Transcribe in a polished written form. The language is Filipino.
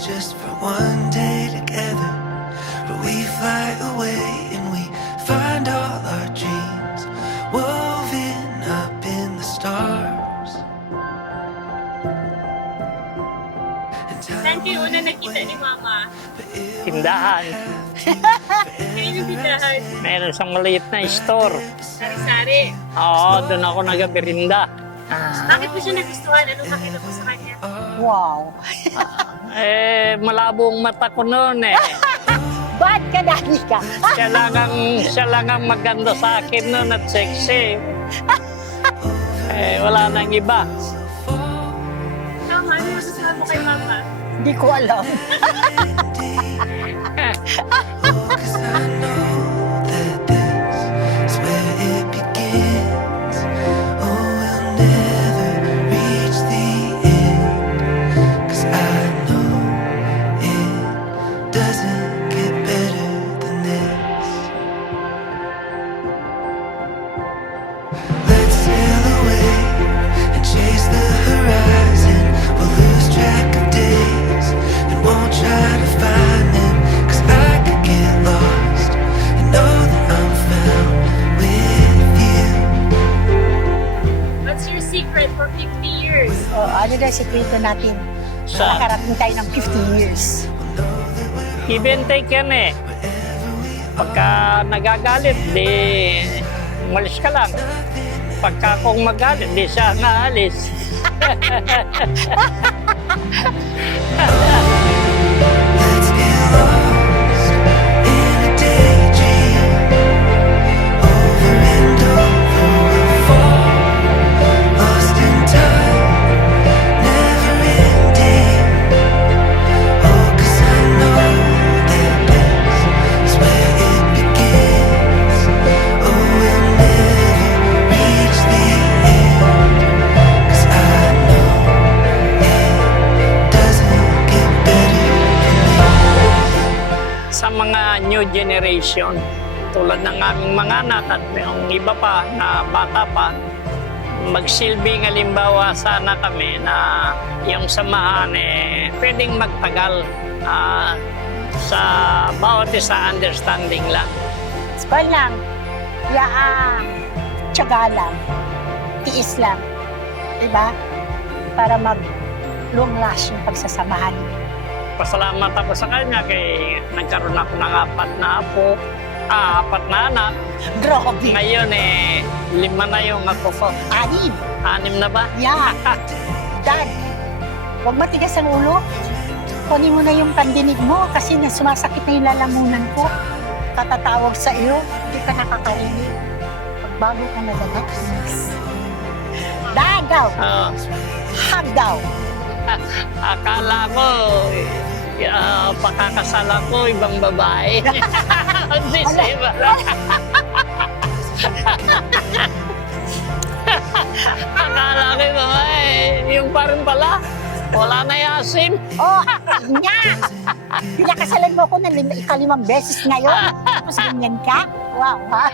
is just for one day together, where we fly away and we find all our dreams woven up in the stars. And time Saan kayo una nakita ni Mama? Tindahan. Kayo yung tindahan. Meron siyang maliit na store. Sari-sari. Oo, doon ako nagabirinda. Bakit mo siya nagustuhan? Anong nakita mo sa kanya? Wow. Malabo ang mata ko noon eh. Ba't ka dali ka? Siya lang ang maganda sa akin noon at sexy. Wala nang iba. Tama, ano masasabi mo kay Mama? Hindi ko alam. Cause I know that this is where it begins. Oh, we'll never reach the end. Cause I know it doesn't get better than this. Let's sail away and chase the horizon. We'll lose track of days and won't try to find them. Cause I could get lost and know that I'm found with you. What's your secret for 50 years? Ano daw sikreto natin? Sa Nakarating tayo ng 50 years. give and take yan eh. Pagka nagagalit, di umalis ka lang. Pagka kung magalit, di siya naalis. Let's get lost in a daydream. Over and over we'll fall, lost in time, never ending. Oh, cause I know that this is where it begins. Oh, we'll never reach the end. Cause I know it doesn't get better than this. Sa mga new generation, tulad ng aming mga anak at yung iba pa na bata pa, magsilbing halimbawa sana kami na yung samahan pwedeng magtagal sa bawat isa understanding lang. Span lang. Yaang. Tiyaga lang. Tiis lang. Diba? Para mag-long last yung pagsasamahan. Pasalamat ako sa kanya kay nagkaroon ako ng apat na anak. Grabe. Ngayon 5 na yung ako ko. 6 na ba? Yeah. Dad, huwag matigas ang ulo. Kunin mo na yung pandinig mo kasi sumasakit na yung lalamunan ko. Tatatawag sa iyo, hindi ka nakakarinig. Pagbago ka na dagat, please. Dad daw, Oo. hug daw. Akala ko, pakakasalan ko ibang babae. Hindi sa iba. Akala ko yung babae, yung pa rin pala. Wala na yasim. Oh, nya! Pinakasalan mo ko ng 5 beses ngayon. Tapos ganyan ka? Wow, ha?